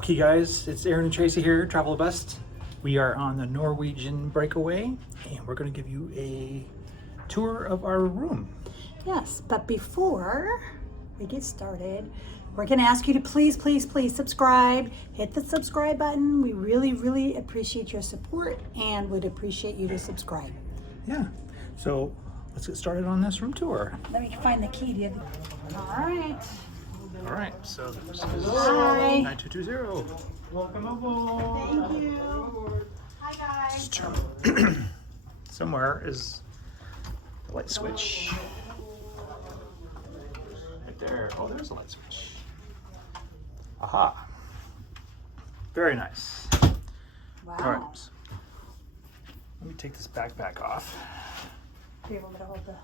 Okay guys, it's Aaron and Tracy here, Travel the Best. We are on the Norwegian Breakaway and we're going to give you a tour of our room. Yes, but before we get started, we're going to ask you to please subscribe. Hit the subscribe button. We really appreciate your support and would appreciate you to subscribe. Yeah, so let's get started on this room tour. Let me find the key to you. All right, so this is Hi. 9220. Welcome aboard. Thank you. Hi guys. Somewhere is the light switch. Right there. Oh, there's a light switch. Aha. Very nice. Wow. All right. Let me take this backpack off. Be able to hold the...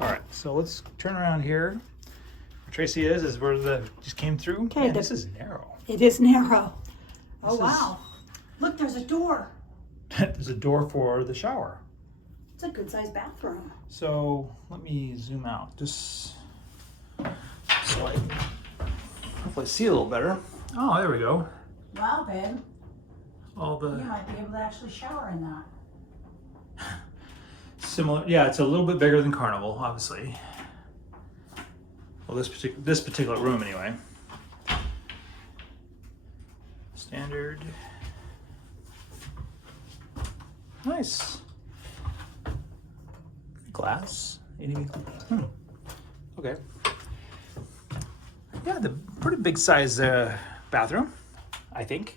All right, so let's turn around here. Where Tracy is where the just came through. Okay, Man, this is narrow. It is narrow. Oh, This wow. Look, there's a door. There's a door for the shower. It's a good-sized bathroom. So let me zoom out just so I hopefully see a little better. Oh, there we go. Wow, babe. All the You might be able to actually shower in that. similar. Yeah, it's a little bit bigger than Carnival, obviously. Well, this particular room anyway. Standard. Nice. Glass. Okay. Yeah, the pretty big size bathroom, I think.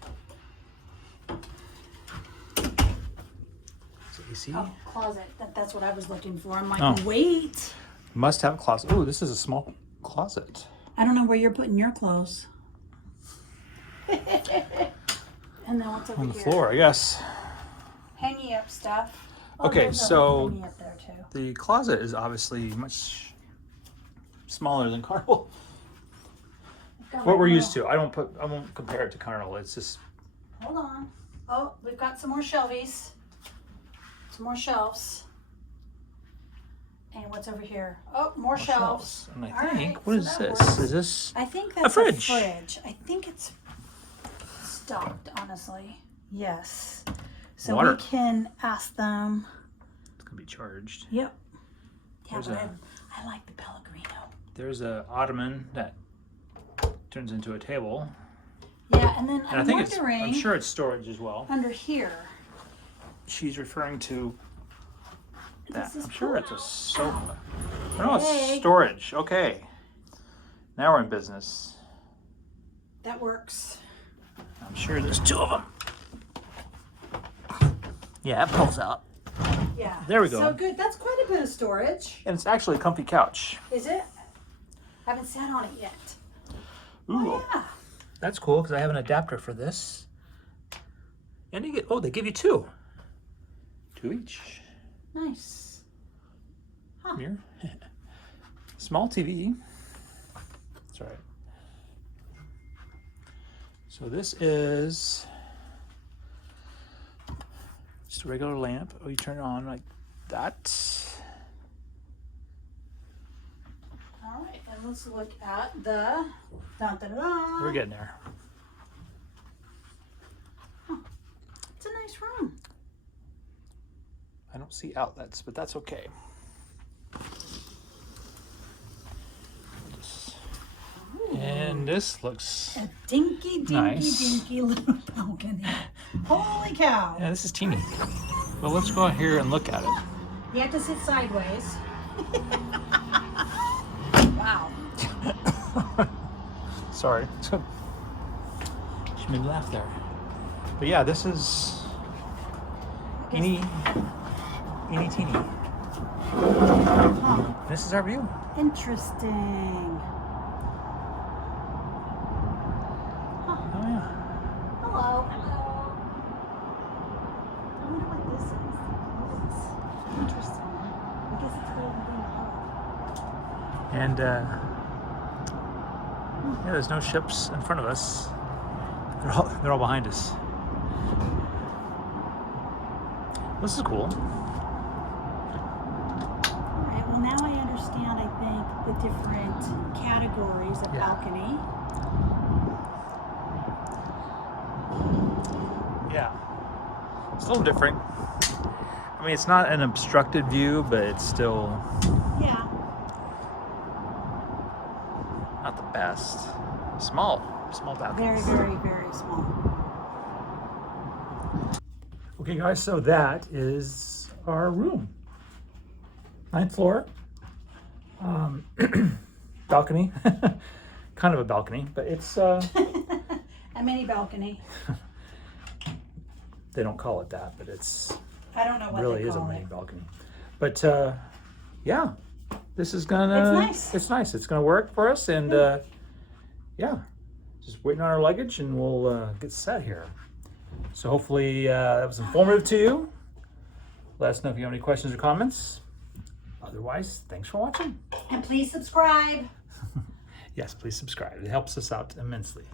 AC. Oh, closet. That's what I was looking for. I'm like, Oh. wait. Must have a closet. Oh, this is a small closet. I don't know where you're putting your clothes. And then what's over On the here? floor, I guess. Hanging up stuff. Oh, Okay, there's a so thingy up there too. the closet is obviously much smaller than Carnival. Got What my we're little- used to. I won't compare it to Carnival. It's just Hold on. Oh, we've got some more shelvies. Some more shelves. And what's over here? Oh, more shelves. And I All think, right, what so is that this? works. Is this? I think that's fridge. a fridge. I think it's stocked, honestly. Yes. So Water. we can ask them. It's gonna be charged. Yep. Yeah, There's but a- I like the Pellegrino. There's a ottoman that turns into a table, Yeah, and then and I I'm think wondering I'm sure it's storage as well. under here. She's referring to that. This is I'm sure it's a cool. sofa. No, Hey. it's storage. Okay. Now we're in business. That works. I'm sure there's two of them. Yeah, it pulls out. Yeah. There we go. So good. That's quite a bit of storage. And it's actually a comfy couch. Is it? Haven't sat on it yet. Ooh, Oh, yeah. that's cool because I have an adapter for this. And you get, they give you two. Two each. Nice. Huh. Here. Small TV. That's right. So this is just a regular lamp. Oh, you turn it on like that. All right, and let's look at the dun-dun-dun. We're getting there. It's a nice room. I don't see outlets, but that's okay. And this looks, A dinky Nice. little balcony. Holy cow. yeah, this is teeny. Well, let's go out here and look at it. You have to sit sideways. Wow. Sorry. She made me laugh there. But yeah, this is teeny teeny. Huh. This is our view. Interesting. Oh yeah. Hello. Hello. I wonder what this is. Oh, it's interesting. I guess it's a little bit And yeah, there's no ships in front of us. They're all behind us. This is cool. Alright, well now I understand, I think, the different categories of Yeah. balcony. Yeah, it's a little different. I mean, it's not an obstructed view, but it's still not the best. Small balconies. Very, very small. Okay, guys, so that is our room. 9th floor. Balcony. Kind of a balcony, but it's A mini balcony. they don't call it that, but it's I don't know what really they is a call mini it. balcony. But yeah, this is gonna it's nice. It's gonna work for us, and yeah, just waiting on our luggage and we'll get set here. So hopefully that was informative to you. Let us know if you have any questions or comments. Otherwise, thanks for watching. And please subscribe. Yes, please subscribe. It helps us out immensely.